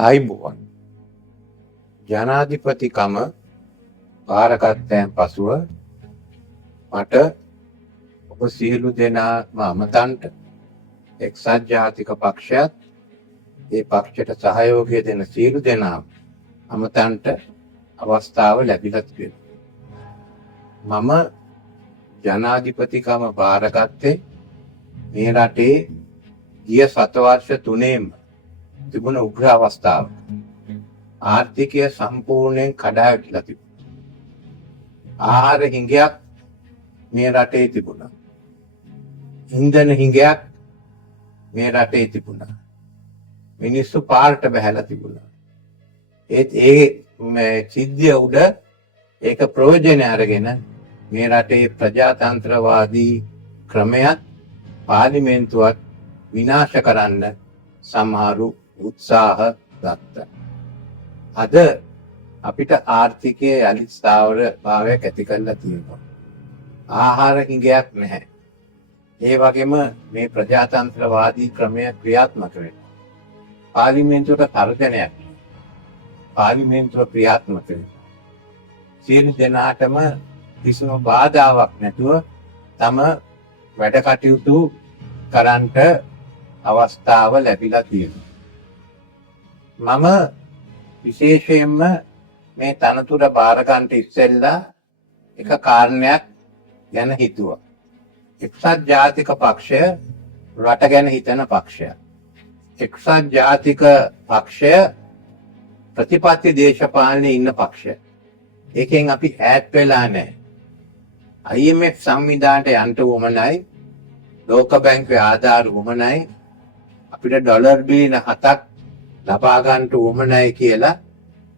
ආයිබෝවන් ජනාධිපතිකම භාරගත්තයන් පසුව මට ඔබ සියලු දෙනාම අමතන්ට එක්සත් ජාතික පක්ෂයත් ඒ පක්ෂයට සහයෝගය දෙන සියලු දෙනාම අමතන්ට අවස්ථාව ලැබිලා තිබෙනවා. මම ජනාධිපතිකම භාරගත්තේ මේ රටේ ගිය 7 වර්ෂ 3ෙම තිබුණ උග්‍ර අවස්ථාව. ආර්ථිකය සම්පූර්ණයෙන් කඩා වැටිලා තිබුණා. ආහාර හිඟයක් මේ රටේ තිබුණා. ඉන්ධන හිඟයක් මේ රටේ තිබුණා. මිනිස්සු පාරට බහැලා තිබුණා. ඒ සිද්ධිය උඩ ඒක ප්‍රයෝජන අරගෙන මේ රටේ ප්‍රජාතන්ත්‍රවාදී ක්‍රමයක් පාර්ලිමේන්තුවත් විනාශ කරන්න සමහරු උත්සාහ ගත්තා. අද අපිට ආර්ථිකයේ යලිත් ස්ථාවර භාවයක් ඇති කරලා තියෙනවා. ආහාර හිඟයක් නැහැ. ඒ වගේම මේ ප්‍රජාතන්ත්‍රවාදී ක්‍රමය ක්‍රියාත්මක වෙනවා. පාර්ලිමේන්තුවට තර්ජනයක්. පාර්ලිමේන්තුව ක්‍රියාත්මක වෙනවා. සියලු දෙනාටම කිසිම බාධාවක් නැතුව තම වැඩ කටයුතු කරන්නට අවස්ථාව ලැබිලා තියෙනවා. මම විශේෂයෙන්ම මේ තනතුර බාර ගන්නට ඉස්සෙල්ලා එක කාරණයක් ගැන හිතුවා. එක්සත් ජාතික පක්ෂය රට ගැන හිතන පක්ෂයක්. එක්සත් ජාතික පක්ෂය ප්‍රතිපත්ති දේශපාලනේ ඉන්න පක්ෂය. ඒකෙන් අපි ඈත් වෙලා නැහැ. IMF සංවිධානයට යන්න උවමනයි, ලෝක බැංකුවේ ආධාර උවමනයි, අපිට ඩොලර් බිලියන 7ක් ලබා ගන්නට උවමනයි කියලා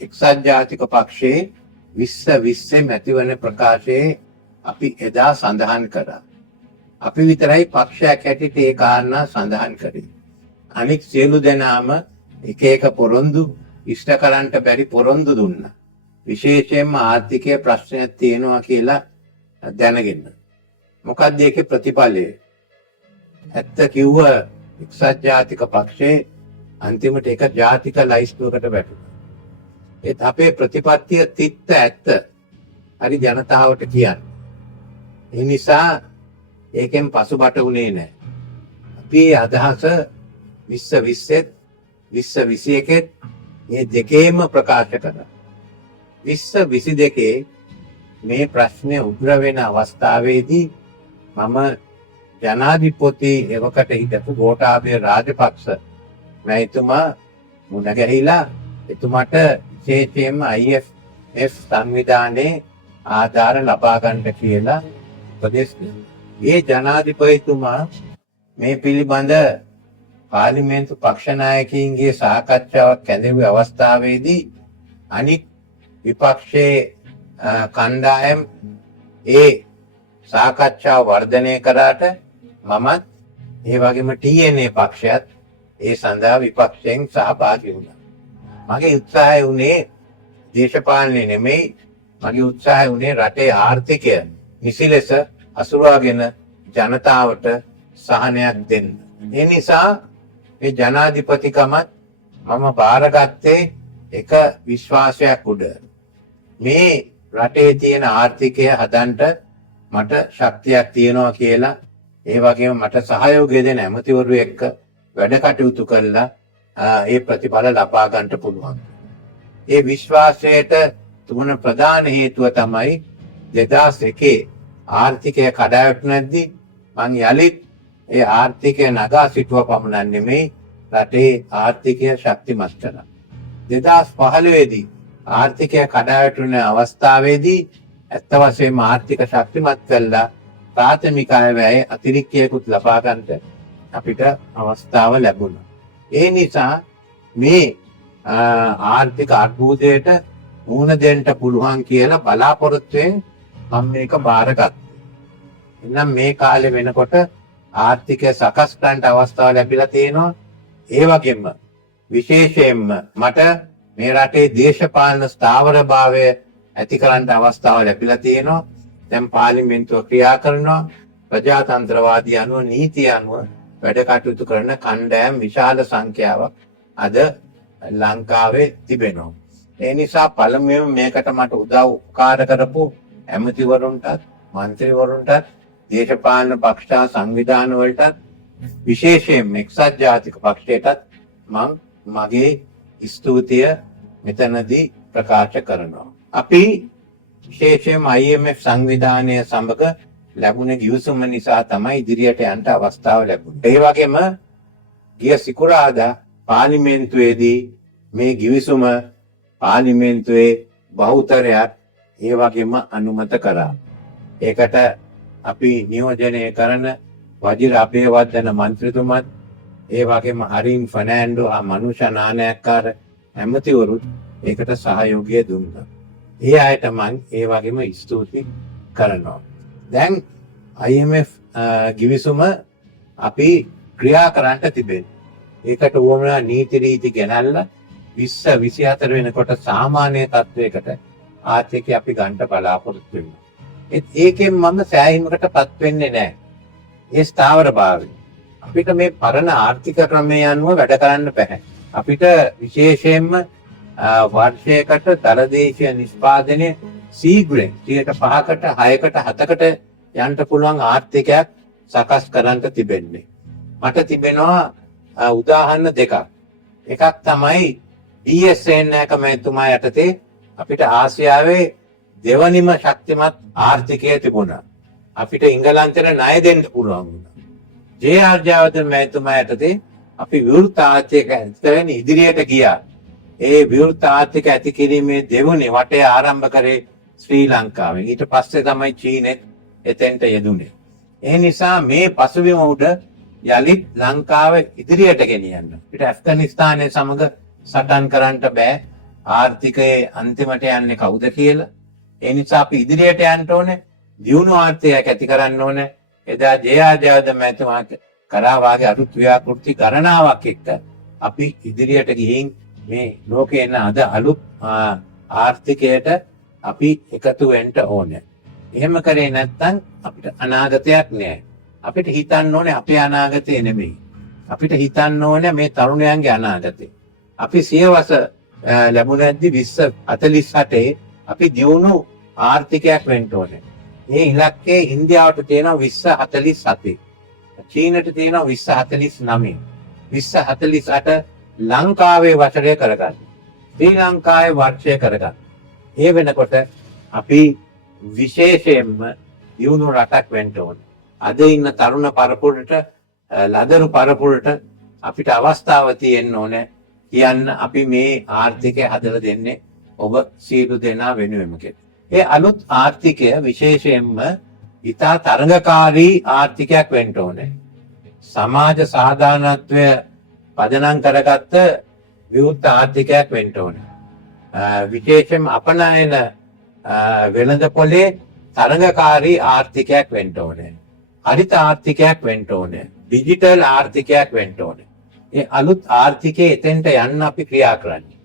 එක්සත් ජාතික පක්ෂයේ 2020 මැතිවරණ ප්‍රකාශයේ අපි එදා සඳහන් කරා. අපි විතරයි පක්ෂයක් හැටියට ඒ කාරණා සඳහන් කරේ. අනික සියලු දෙනාම එක එක පොරොන්දු ඉෂ්ට කරන්නට බැරි පොරොන්දු දුන්නා. විශේෂයෙන්ම ආර්ථිකයේ ප්‍රශ්නයක් තියෙනවා කියලා දැනගෙන. මොකක්ද ඒකේ ප්‍රතිඵලය? ඇත්ත කිව්ව එක්සත් ජාතික පක්ෂයේ අන්තිමට එක ජාතික ලයිස්තුවකට වැටුණා. ඒත් අපේ ප්‍රතිපත්තිය තිත්ත ඇත්ත හරි ජනතාවට කියන්න. ඒ නිසා ඒකෙන් පසුබට වුණේ නැහැ. අපි අදහස 2020 2021 මේ දෙකේම ප්‍රකාශ කරා. 2022 මේ ප්‍රශ්නය උග්‍ර වෙන අවස්ථාවේදී මම ජනාධිපති එවකට හිටපු ගෝඨාභය රාජපක්ෂ මැතිතුමා මුණ ගැහිලා එතුමාට විශේෂයෙන්ම IMF සංවිධානයේ ආධාර ලබා ගන්න කියලා උපදෙස් දුන්නා. ඒ ජනාධිපතිතුමා මේ පිළිබඳ පාර්ලිමේන්තු පක්ෂ නායකයින්ගේ සාකච්ඡාවක් කැඳවුව අවස්ථාවේදී අනික් විපක්ෂයේ කණ්ඩායම් ඒ සාකච්ඡාව වර්ධනය කරාට මමත් ඒ වගේම TNA පක්ෂයත් ඒ සඳහා විපක්ෂයෙන් සහභාගී වුණා. මගේ උත්සාහය උනේ දේශපාලනේ නෙමෙයි. මගේ උත්සාහය උනේ රටේ ආර්ථිකය නිසි ලෙස අසුරාගෙන ජනතාවට සහනයක් දෙන්න. ඒ නිසා මේ ජනාධිපතිකමත් මම බාරගත්තේ එක විශ්වාසයක් උඩ. මේ රටේ තියෙන ආර්ථිකය හදන්නට මට ශක්තියක් තියෙනවා කියලා, ඒ වගේම මට සහයෝගය දෙන ඇමතිවරු එක්ක වැඩ කටයුතු කරලා ඒ ප්‍රතිඵල ලබා ගන්නට පුළුවන්. ඒ විශ්වාසයට තුන ප්‍රධාන හේතුව තමයි 2001 ආර්ථිකය කඩා වැටුණාදී මං යලිත් ඒ ආර්ථිකය නගා සිටුව පමණක් නෙමෙයි රටේ ආර්ථිකය ශක්තිමත් කළා. 2015 දී ආර්ථිකය කඩා වැටුණ අවස්ථාවේදී ඇත්ත වශයෙන්ම ආර්ථික ශක්තිමත් කළා ප්‍රාථමික ආය වැය අතිරික්තයකුත් ලබා ගන්නට අපිට අවස්ථාව ලැබුණා. ඒ නිසා මේ ආර්ථික අර්බුදයට මුහුණ දෙන්න පුළුවන් කියලා බලාපොරොත්තුෙන් මම මේක බාරගත්තා. එනම් මේ කාලේ වෙනකොට ආර්ථිකය සකස් කරන්න අවස්ථාව ලැබිලා තියෙනවා. ඒ වගේම විශේෂයෙන්ම මට මේ රටේ දේශපාලන ස්ථාවරභාවය ඇති කරන්න අවස්ථාව ලැබිලා තියෙනවා. දැන් පාර්ලිමේන්තුව ක්‍රියා කරනවා. ප්‍රජාතන්ත්‍රවාදී අනුව නීතිය අනුව වැඩ කටයුතු කරන කණ්ඩායම් විශාල සංඛ්‍යාවක් අද ලංකාවේ තිබෙනවා. ඒ නිසා පළමුවෙන් මේකට මට උදව් උපකාර කරපු ඇමතිවරුන්ටත් මන්ත්‍රීවරුන්ටත් දේශපාලන පක්ෂ සංවිධාන වලටත් විශේෂයෙන් එක්සත් ජාතික පක්ෂයටත් මම මගේ ස්තුතිය මෙතනදී ප්‍රකාශ කරනවා. අපි විශේෂයෙන්ම IMF සංවිධානය සමග ලැබුණ ගිවිසුම නිසා තමයි ඉදිරියට යන්න අවස්ථාව ලැබුණේ. ඒ වගේම ගිය සිකුරාදා පාර්ලිමේන්තුවේදී මේ ගිවිසුම පාර්ලිමේන්තුවේ බහුතරයක් ඒ වගේම අනුමත කරා. ඒකට අපි නියෝජනය කරන වජිර අබේවර්ධන මන්ත්‍රීතුමත් ඒ වගේම හරින් ෆර්නෑන්ඩෝ මනුෂ්‍ය නානයක්කාර ඇමතිවරුත් ඒකට සහයෝගය දුන්නා. ඒ අයට මම ඒ වගේම ස්තුති කරනවා. දැන් IMF ගිවිසුම අපි ක්‍රියා කරන්න තිබෙනවා. ඒකට උවමනා නීති රීති ගෙනල්ලා 2024 වෙනකොට සාමාන්‍ය තත්වයකට ආර්ථිකය අපි ගන්න බලාපොරොත්තු වෙනවා. ඒකෙන් මම සෑහීමකටපත් වෙන්නේ නැහැ. ඒ ස්ථාවර භාවය. අපිට මේ පරණ ආර්ථික ක්‍රමයේ අනුව වැඩ කරන්න බෑ. අපිට විශේෂයෙන්ම වර්ෂයකට දරදේශීය නිෂ්පාදනය සීග්‍රයෙන් 5%කට 6කට 7කට යන්න පුළුවන් ආර්ථිකයක් සකස් කරන්න තිබෙන්නේ. මට තිබෙනවා උදාහරණ දෙකක්. එකක් තමයි DSN කමැතුමා යටතේ අපිට ආසියාවේ දෙවනිම ශක්තිමත් ආර්ථිකය තිබුණා. අපිට ඉංගලන්තයට ණය දෙන්න පුළුවන් වුණා. JR ජයවර්ධන මැතිතුමා යටතේ අපි විවෘත ආර්ථික ඇතිවෙන ඉදිරියට ගියා. ඒ විවෘත ආර්ථික ඇති කිරීමේ දෙවනේ වටේ ආරම්භ කරේ ශ්‍රී ලංකාවෙන්. ඊට පස්සේ තමයි චීනෙත් එතෙන්ට යෙදුනේ. ඒ නිසා මේ පසුබිම උඩ යලිත් ලංකාව ඉදිරියට ගෙනියන්න. අපිට ඇෆ්ගනිස්තානයේ සමග සටන් කරන්න බෑ. ආර්ථිකයේ අන්තිමට යන්නේ කවුද කියලා. ඒ නිසා අපි ඉදිරියට යන්න ඕනේ. දියුණු ආර්ථිකයක් ඇති කරන්න ඕනේ. එදා ජයවර්ධන මැතිතුමා කරා වාගේ අලුත් ව්‍යාපෘති ගණනාවක් එක්ක අපි ඉදිරියට ගිහින් මේ ලෝකේ එන අද අලුත් ආර්ථිකයට අපි එකතු වෙන්න ඕනේ. එහෙම කරේ නැත්නම් අපිට අනාගතයක් නෑ. අපිට හිතන්න ඕනේ අපේ අනාගතය නෙමෙයි. අපිට හිතන්න ඕනේ මේ තරුණයන්ගේ අනාගතය. අපි සියවස ලැබුණාද්දි 2048 අපි දියුණු ආර්ථිකයක් වෙන්න ඕනේ. මේ ඉලක්කය ඉන්දියාවට තියෙනවා 2047. චීනට තියෙනවා 2049. 2048 ලංකාවේ වසරය කරගන්න. ශ්‍රී ලංකාවේ වර්ෂය කරගන්න. ඒ වෙනකොට අපි විශේෂයෙන්ම දියුණු රටක් වෙන්න ඕනේ. අද ඉන්න තරුණ පරපුරට ලදරු පරපුරට අපිට අවස්ථාව තියෙන්න ඕනේ කියන්න අපි මේ ආර්ථිකය හදලා දෙන්නේ ඔබ සියලු දෙනා වෙනුවෙන් කියලා. ඒ අලුත් ආර්ථිකය විශේෂයෙන්ම ඉතා තරඟකාරී ආර්ථිකයක් වෙන්න ඕනේ. සමාජ සාධාරණත්වය පදනම් කරගත්ත විවෘත ආර්ථිකයක් වෙන්න ඕනේ. විශේෂයෙන්ම අපනයන වෙළඳපොලේ තරඟකාරී ආර්ථිකයක් වෙන්න ඕනේ. හරිත ආර්ථිකයක් වෙන්න ඕනේ. ඩිජිටල් ආර්ථිකයක් වෙන්න ඕනේ. ඒ අලුත් ආර්ථිකයේ එතෙන්ට යන්න අපි ක්‍රියා කරන්නේ.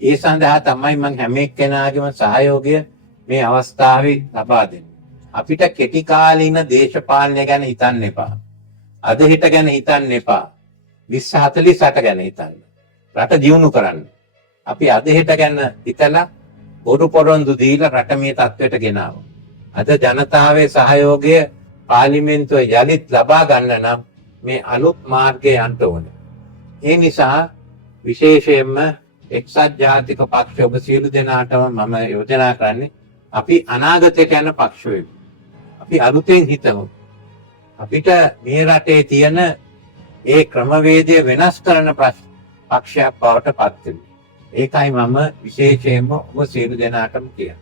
ඒ සඳහා තමයි මම හැම එක්කෙනාගේම සහයෝගය මේ අවස්ථාවේ ලබා දෙන්නේ. අපිට කෙටි කාලීන දේශපාලනය ගැන හිතන්න එපා. අද හිට ගැන හිතන්න එපා. 2048 ගැන හිතන්න. රට දියුණු කරන්න. අපි අද හිට ගැන හිතලා බොරු පොරොන්දු දීලා රට මේ තත්ත්වයට ගෙනාවා. අද ජනතාවේ සහයෝගය පාර්ලිමේන්තුවේ යලිත් ලබා ගන්න නම් මේ අලුත් මාර්ගය යන්න ඕනේ. ඒ නිසා විශේෂයෙන්ම එක්සත් ජාතික පක්ෂ ඔබ සියලු දෙනාටම මම යෝජනා කරන්නේ අපි අනාගතයට යන පක්ෂ වෙමු. අපි අලුතෙන් හිතමු. අපිට මේ රටේ තියෙන ඒ ක්‍රමවේදය වෙනස් කරන පක්ෂයක් බවට පත් වෙමු. ඒකයි මම විශේෂයෙන්ම ඔබ සියලු දෙනාටම කියන්නේ.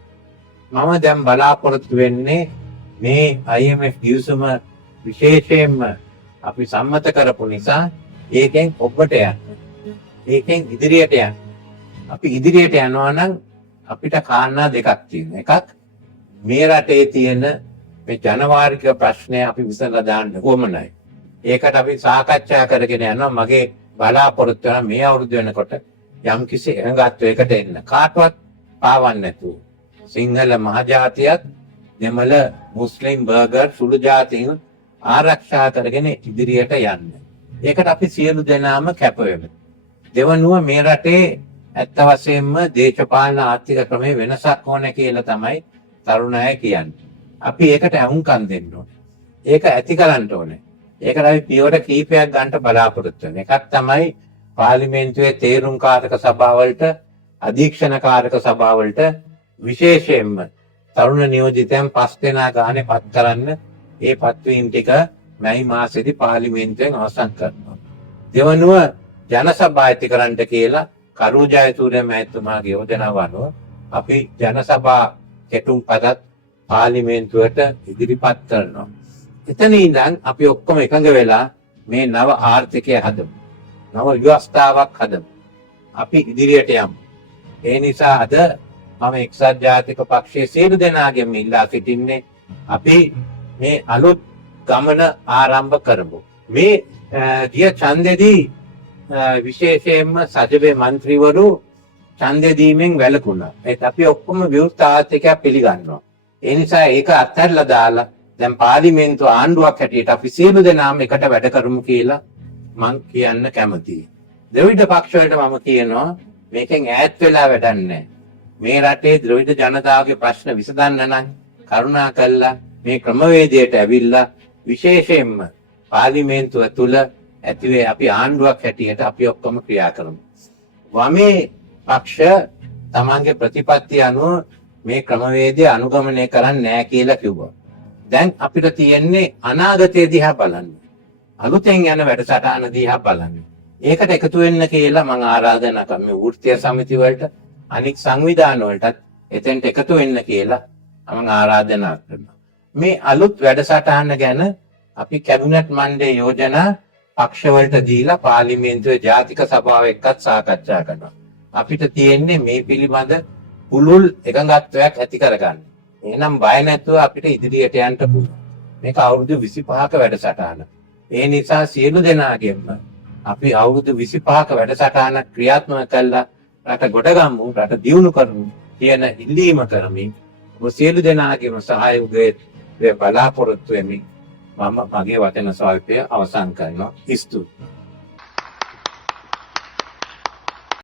මම දැන් බලාපොරොත්තු වෙන්නේ මේ IMF ගිවිසුම විශේෂයෙන්ම අපි සම්මත කරපු නිසා ඒකෙන් ඔබට යන්න. ඒකෙන් ඉදිරියට යන්න. අපි ඉදිරියට යනවා නම් අපිට කාරණා දෙකක් තියෙනවා. එකක් මේ රටේ තියෙන මේ ජනවාරික ප්‍රශ්නය අපි විසඳලා දාන්න ඕමනයි. ඒකට අපි සාකච්ඡා කරගෙන යනවා. මගේ බලාපොරොත්තු වෙන මේ අවුරුදු වෙනකොට යම්කිසි එකඟත්වයකට එන්න. කාටවත් පාවන්නේ නැතුව. සිංහල මහජාතියත් දෙමළ මුස්ලිම් බර්ගර් සුළු ජාතීන් ආරක්ෂා කරගෙන ඉදිරියට යන්න. ඒකට අපි සියලු දෙනාම කැප වෙමු. දෙවනුව මේ රටේ ඇත්ත වශයෙන්ම දේශපාලන ආර්ථික ක්‍රමේ වෙනසක් ඕන කියලා තමයි තරුණ අය කියන්නේ. අපි ඒකට අහුම්කම් දෙන්න ඕනේ. ඒක ඇති කරන්න ඕනේ. ඒකට අපි පියවර කීපයක් ගන්න බලාපොරොත්තු වෙනවා. එකක් තමයි පාර්ලිමේන්තුවේ තේරුම්කාරක සභාවලට, අධීක්ෂණකාරක සභාවලට විශේෂයෙන්ම තරුණ නියෝජිතයන් 5 දෙනා ගානේ පත් කරන්න. ඒ පත්වීම් ටික මැයි මාසෙදි පාර්ලිමේන්තුවෙන් අවසන් කරනවා. දෙවනුව ජනසභා ඇති කරන්න කියලා කරු ජයසූරිය මහත්මයාගේ යෝජනාව අනුව අපි ජනසභා කෙටුම්පතත් පාර්ලිමේන්තුවට ඉදිරිපත් කරනවා. එතන ඉඳන් අපි ඔක්කොම එකඟ වෙලා මේ නව ආර්ථිකය හදමු. නව ව්‍යවස්ථාවක් හදමු. අපි ඉදිරියට යමු. ඒ නිසා අද මම එක්සත් ජාතික පක්ෂයේ සියලු දෙනාගෙන් ඉල්ලා සිටින්නේ අපි මේ අලුත් ගමන ආරම්භ කරමු. මේ ගිය ඡන්දෙදී විශේෂයෙන්ම සජිවේ മന്ത്രിවරු ඡන්දෙ දීමෙන් වැළකුණා. ඒත් අපි ඔක්කොම විවෘත ආර්ථිකයක් පිළිගන්නවා. ඒ නිසා ඒක අත්හැරලා දාලා දැන් පාර්ලිමේන්තු ආණ්ඩුවක් හැටියට අපි සියලු දෙනාම එකට වැඩ කරමු කියලා මම කියන්න කැමතියි. ද්‍රවිඩ පක්ෂ වලට මම කියනවා මේකෙන් ඈත් වෙලා වැඩක් නැහැ. මේ රටේ ද්‍රවිඩ ජනතාවගේ ප්‍රශ්න විසඳන්න නම් කරුණා කළා මේ ක්‍රමවේදයට ඇවිල්ලා විශේෂයෙන්ම පාර්ලිමේන්තුව තුළ ඇතිවේ අපි ආණ්ඩුවක් හැටියට අපි ඔක්කොම ක්‍රියා කරමු. වමේ පක්ෂ තමන්ගේ ප්‍රතිපත්තිය අනුව මේ ක්‍රමවේදය අනුගමනය කරන්නේ නැහැ කියලා කිව්වා. දැන් අපිට තියෙන්නේ අනාගතය දිහා බලන්න. අලුතෙන් යන වැඩසටහන දිහා බලන්න. ඒකට එකතු වෙන්න කියලා මම ආරාධනා කරනවා මේ වෘත්තීය සමිති වලට අනික් සංවිධාන වලටත් එතෙන්ට එකතු වෙන්න කියලා මම ආරාධනා කරනවා. මේ අලුත් වැඩසටහන ගැන අපි කැබිනට් මණ්ඩලයේ යෝජනා පක්ෂවලට දීලා පාර්ලිමේන්තුවේ ජාතික සභාව එක්කත් සාකච්ඡා කරනවා. අපිට තියෙන්නේ මේ පිළිබඳ පුළුල් එකඟත්වයක් ඇති කරගන්න. එහෙනම් බය නැතුව අපිට ඉදිරියට යන්න පුළුවන්. මේක අවුරුදු 25ක වැඩසටහන. ඒ නිසා සියලු දෙනාගෙන්ම අපි අවුරුදු 25ක වැඩසටහන ක්‍රියාත්මක කළා රට ගොඩගමු, රට දියුණු කරමු කියන ඉල්ලීම කරමින් ඔබ සියලු දෙනාගේම සහයෝගය බලාපොරොත්තු වෙමින් මම මගේ වචන ස්වල්පය අවසන් කරනවා. ස්තුතියි.